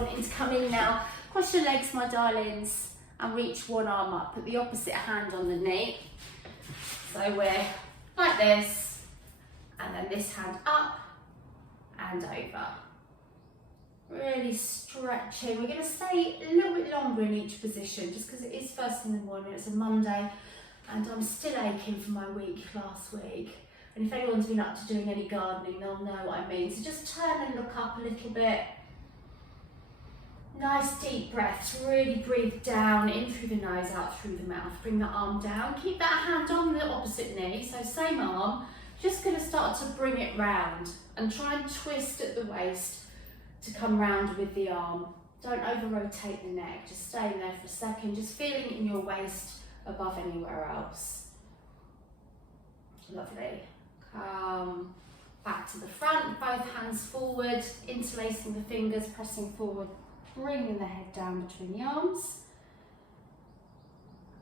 wanting to come in now. Cross your legs, my darlings, and reach one arm up. Put the opposite hand on the knee. So we're like this, and then this hand up and over. Really stretching. We're going to stay a little bit longer in each position just because it is first thing in the morning. It's a Monday and I'm still aching from my week last week. And if anyone's been up to doing any gardening, they'll know what I mean. So just turn and look up a little bit. Nice deep breaths. Really breathe down, in through the nose, out through the mouth. Bring the arm down. Keep that hand on the opposite knee. So same arm. Just going to start to bring it round and try and twist at the waist to come round with the arm. Don't over rotate the neck, just stay in there for a second, just feeling it in your waist above anywhere else. Lovely. Come back to the front, both hands forward, interlacing the fingers, pressing forward, bringing the head down between the arms.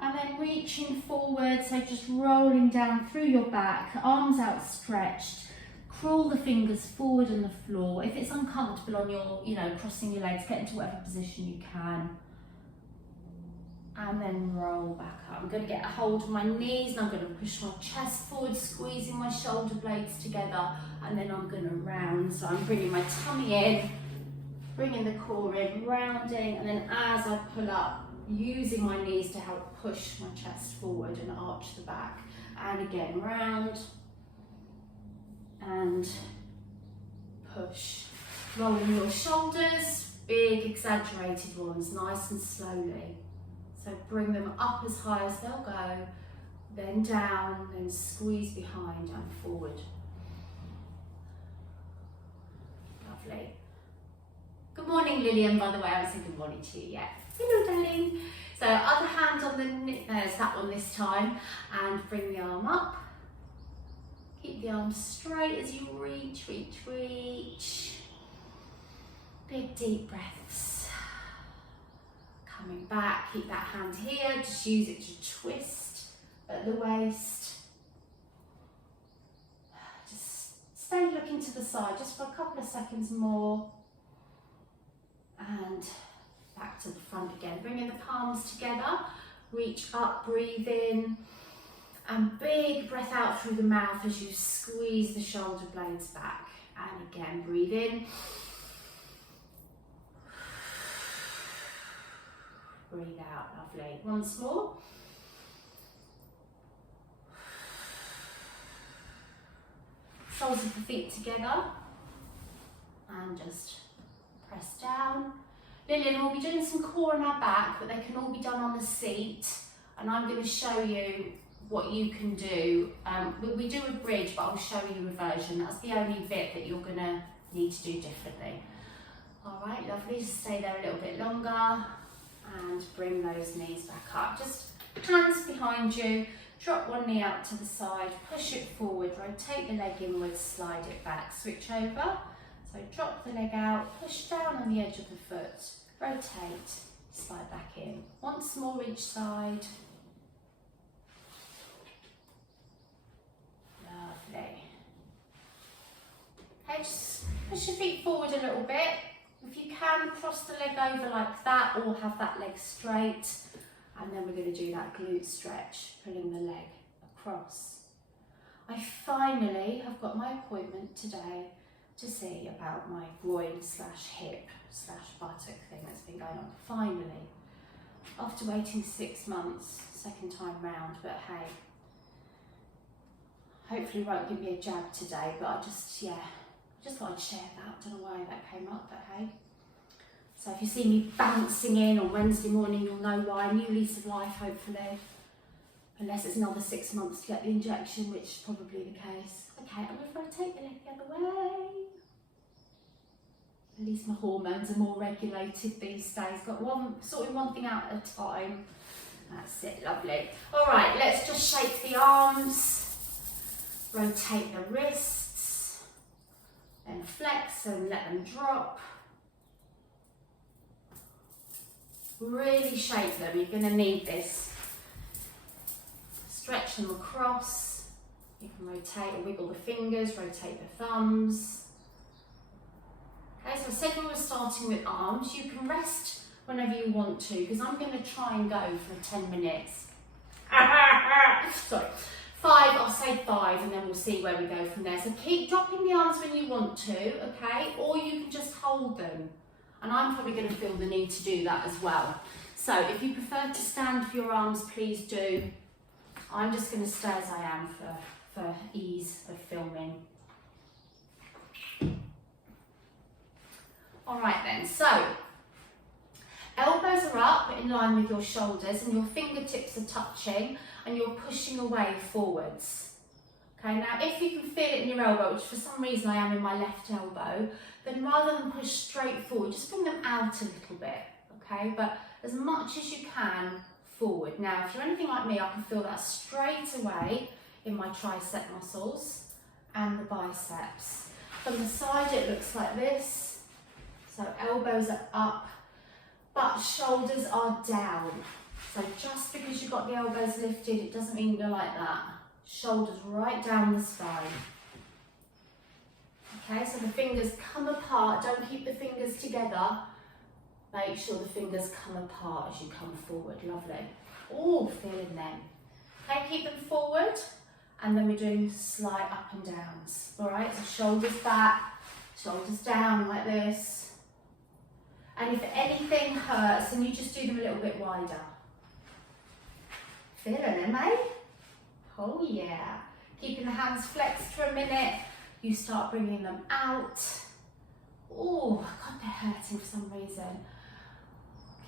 And then reaching forward, so just rolling down through your back, arms outstretched. Crawl the fingers forward on the floor. If it's uncomfortable on your, crossing your legs, get into whatever position you can. And then roll back up. I'm going to get a hold of my knees and I'm going to push my chest forward, squeezing my shoulder blades together. And then I'm going to round. So I'm bringing my tummy in, bringing the core in, rounding. And then as I pull up, using my knees to help push my chest forward and arch the back. And again, round. And push. Rolling your shoulders, big exaggerated ones, nice and slowly. So bring them up as high as they'll go, then down, then squeeze behind and forward. Lovely. Good morning, Lillian, by the way. I haven't said good morning to you yet. Hello, darling. So other hand on the knee, there's that one this time, and bring the arm up. Keep the arms straight as you reach, reach, reach. Big deep breaths. Coming back, keep that hand here, just use it to twist at the waist. Just stay looking to the side just for a couple of seconds more. And back to the front again. Bringing the palms together, reach up, breathe in. And big breath out through the mouth as you squeeze the shoulder blades back. And again, breathe in. Breathe out, lovely. Once more. Soles of the feet together. And just press down. Lillian, we'll be doing some core on our back, but they can all be done on the seat. And I'm going to show you what you can do. We do a bridge, but I'll show you a version. That's the only bit that you're going to need to do differently. All right, lovely. Just stay there a little bit longer and bring those knees back up. Just hands behind you, drop one knee out to the side, push it forward, rotate the leg inwards, slide it back, switch over. So drop the leg out, push down on the edge of the foot, rotate, slide back in. Once more each side. Lovely. Okay, just push your feet forward a little bit. If you can, cross the leg over like that or have that leg straight. And then we're going to do that glute stretch, pulling the leg across. I finally have got my appointment today to see about my groin / hip / buttock thing that's been going on. Finally. After waiting 6 months, second time round, but hey. Hopefully won't give me a jab today, but I just thought I'd share that. Don't know why that came up, but hey. So if you see me bouncing in on Wednesday morning, you'll know why. New lease of life, hopefully. Unless it's another 6 months to get the injection, which is probably the case. Okay, I'm going to rotate the leg the other way. At least my hormones are more regulated these days. Sorting one thing out at a time. That's it, lovely. All right, let's just shake the arms. Rotate the wrists, then flex and let them drop. Really shake them, you're going to need this. Stretch them across. You can rotate or wiggle the fingers, rotate the thumbs. Okay, so I said we were starting with arms. You can rest whenever you want to, because I'm going to try and go for 10 minutes. Sorry. 5, I'll say 5, and then we'll see where we go from there. So keep dropping the arms when you want to, okay? Or you can just hold them. And I'm probably going to feel the need to do that as well. So if you prefer to stand for your arms, please do. I'm just going to stay as I am for ease of filming. All right then, so elbows are up in line with your shoulders and your fingertips are touching and you're pushing away forwards. Okay, now if you can feel it in your elbow, which for some reason I am in my left elbow, then rather than push straight forward, just bring them out a little bit, okay? But as much as you can forward. Now, if you're anything like me, I can feel that straight away in my tricep muscles and the biceps. From the side, it looks like this. So elbows are up, but shoulders are down. So just because you've got the elbows lifted, it doesn't mean you're like that. Shoulders right down the spine. Okay, so the fingers come apart. Don't keep the fingers together. Make sure the fingers come apart as you come forward. Lovely. Oh, feeling them. Okay, keep them forward. And then we're doing slight up and downs. All right, so shoulders back, shoulders down like this. And if anything hurts, then you just do them a little bit wider. Feeling them, eh? Oh yeah. Keeping the hands flexed for a minute. You start bringing them out. Oh, God, they're hurting for some reason.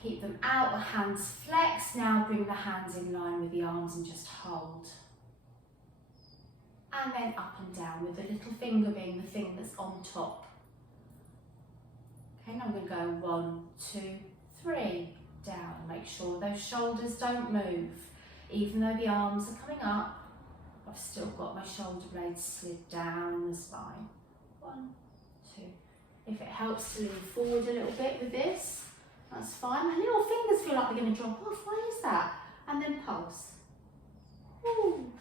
Keep them out, the hands flex. Now bring the hands in line with the arms and just hold. And then up and down with the little finger being the thing that's on top. Okay, now I'm going to go 1, 2, 3, down. Make sure those shoulders don't move. Even though the arms are coming up, I've still got my shoulder blades slid down the spine. 1, 2. If it helps to lean forward a little bit with this, that's fine. My little fingers feel like they're going to drop off. Why is that? And then pulse. Ooh.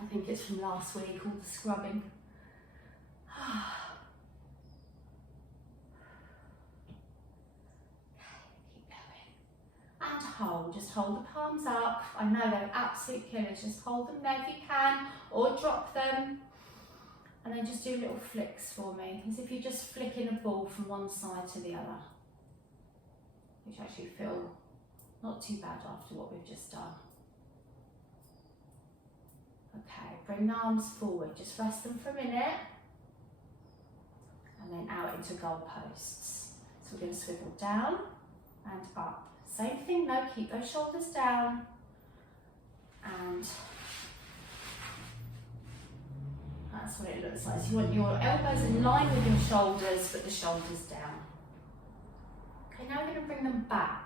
I think it's from last week, all the scrubbing. Keep going. And hold. Just hold the palms up. I know they're absolute killers. Just hold them there if you can, or drop them. And then just do little flicks for me, as if you're just flicking a ball from one side to the other. Which actually feel not too bad after what we've just done. Okay, bring the arms forward, just rest them for a minute. And then out into goalposts. So we're going to swivel down and up. Same thing though, keep those shoulders down. And that's what it looks like. So you want your elbows in line with your shoulders, but the shoulders down. Okay, now we're going to bring them back.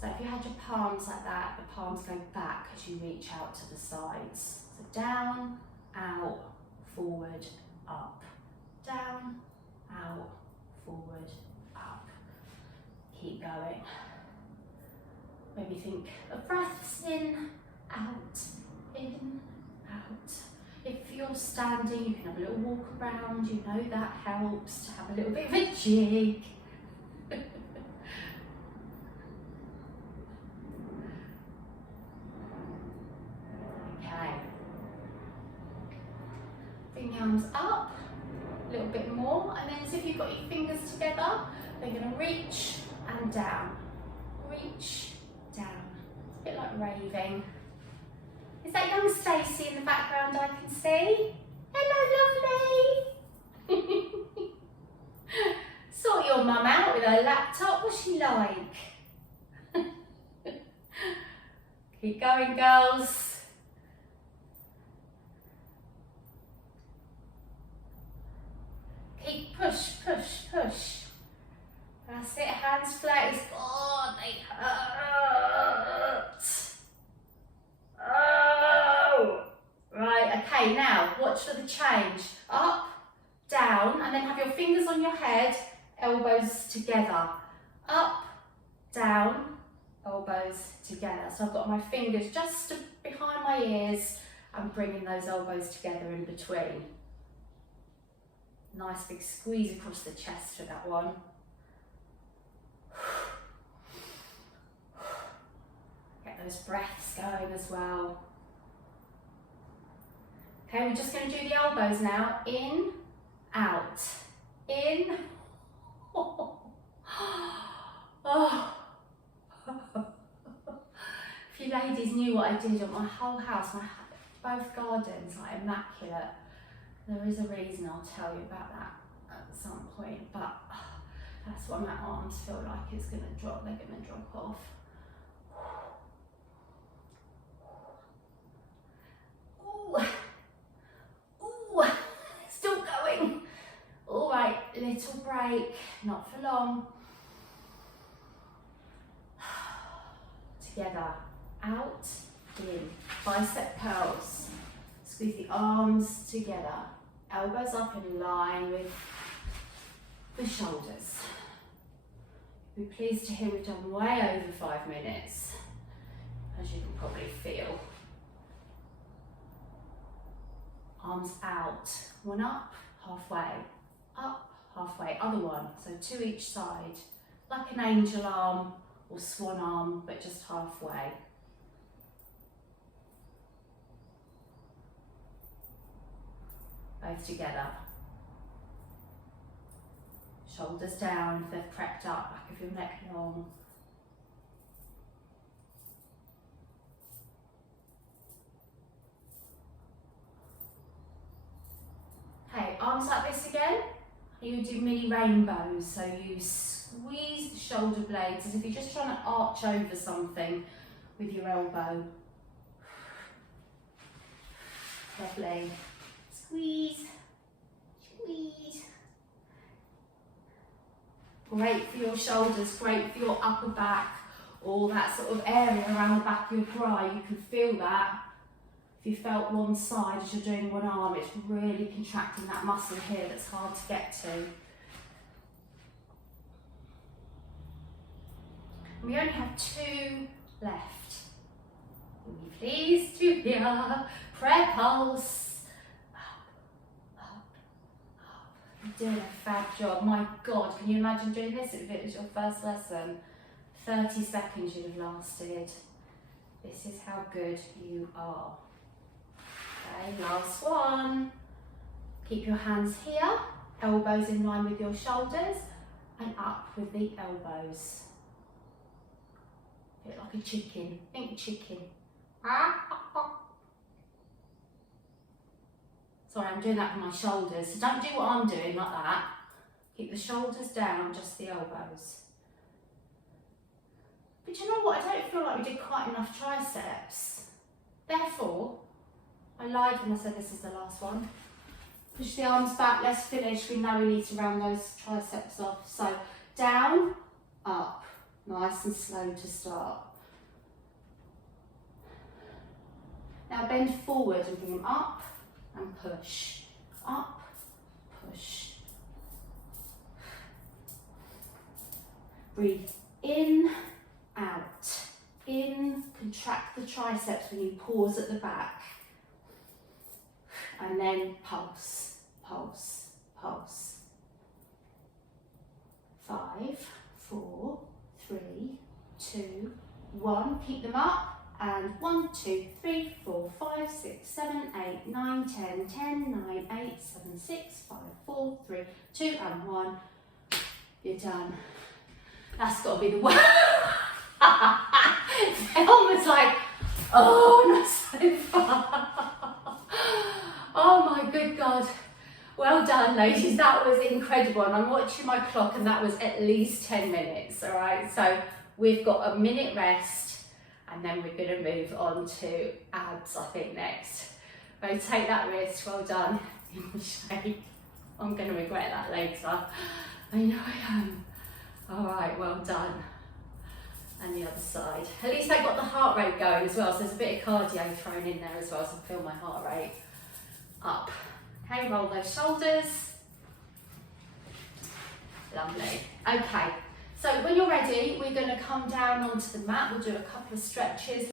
So if you had your palms like that, the palms go back as you reach out to the sides. So down, out, forward, up. Down, out, forward, up. Keep going. Maybe think of breaths in, out, out. If you're standing, you can have a little walk around. You know that helps to have a little bit of a jig. Bring the arms up a little bit more, and then as if you've got your fingers together, they're going to reach and down. Reach, down. It's a bit like raving. Is that young Stacey in the background I can see? Hello, lovely. Sort your mum out with her laptop. What's she like? Keep going, girls. Keep push, push, push. That's it, hands flat. God, they hurt. Oh. Right, okay, now watch for the change. Up, down, and then have your fingers on your head, elbows together. Up, down, elbows together. So I've got my fingers just behind my ears and bringing those elbows together in between. Nice big squeeze across the chest for that one. Get those breaths going as well. Okay, we're just going to do the elbows now. In, out, in. Oh. If you ladies knew what I did on my whole house, both gardens, like immaculate. There is a reason, I'll tell you about that at some point, but that's when my arms feel like it's going to drop, they're going to drop off. Ooh. Ooh. Still going. All right, little break, not for long. Together, out, in, bicep curls. Squeeze the arms together, elbows up in line with the shoulders. Be pleased to hear we've done way over 5 minutes, as you can probably feel. Arms out, one up, halfway, other one, so 2 each side, like an angel arm or swan arm, but just halfway. Both together. Shoulders down if they've crept up, back of your neck long. Okay, arms like this again. You do mini rainbows, so you squeeze the shoulder blades as if you're just trying to arch over something with your elbow. Lovely. Squeeze, squeeze. Great for your shoulders, great for your upper back, all that sort of area around the back of your thigh. You can feel that. If you felt one side as you're doing one arm, it's really contracting that muscle here that's hard to get to. We only have 2 left. Will you please do here? Prayer pulse. Up, up, up. You're doing a fab job. My God, can you imagine doing this if it was your first lesson? 30 seconds you'd have lasted. This is how good you are. Okay, last one. Keep your hands here, elbows in line with your shoulders, and up with the elbows. A bit like a chicken. Think chicken. Sorry, I'm doing that for my shoulders, so don't do what I'm doing like that. Keep the shoulders down, just the elbows. But you know what? I don't feel like we did quite enough triceps. Therefore, I lied when I said this is the last one. Push the arms back, let's finish. We know we need to round those triceps off. So down, up, nice and slow to start. Now bend forward and bring them up and push. Up, push. Breathe in, out. In, contract the triceps when you pause at the back. And then pulse, pulse, pulse. 5, 4, 3, 2, 1. Keep them up. And 1, 2, 3, 4, 5, 6, 7, 8, 9, 10, 10, 9, 8, 7, 6, 5, 4, 3, 2, and 1. You're done. That's got to be the one. Elma's like, oh, not so far. Oh my good God. Well done, ladies. That was incredible. And I'm watching my clock and that was at least 10 minutes. All right. So we've got a minute rest and then we're going to move on to abs, I think, next. Rotate that wrist. Well done. I'm going to regret that later. I know I am. All right. Well done. And the other side. At least I got the heart rate going as well. So there's a bit of cardio thrown in there as well. So I feel my heart rate up. Okay, roll those shoulders. Lovely. Okay, so when you're ready, we're going to come down onto the mat. We'll do a couple of stretches.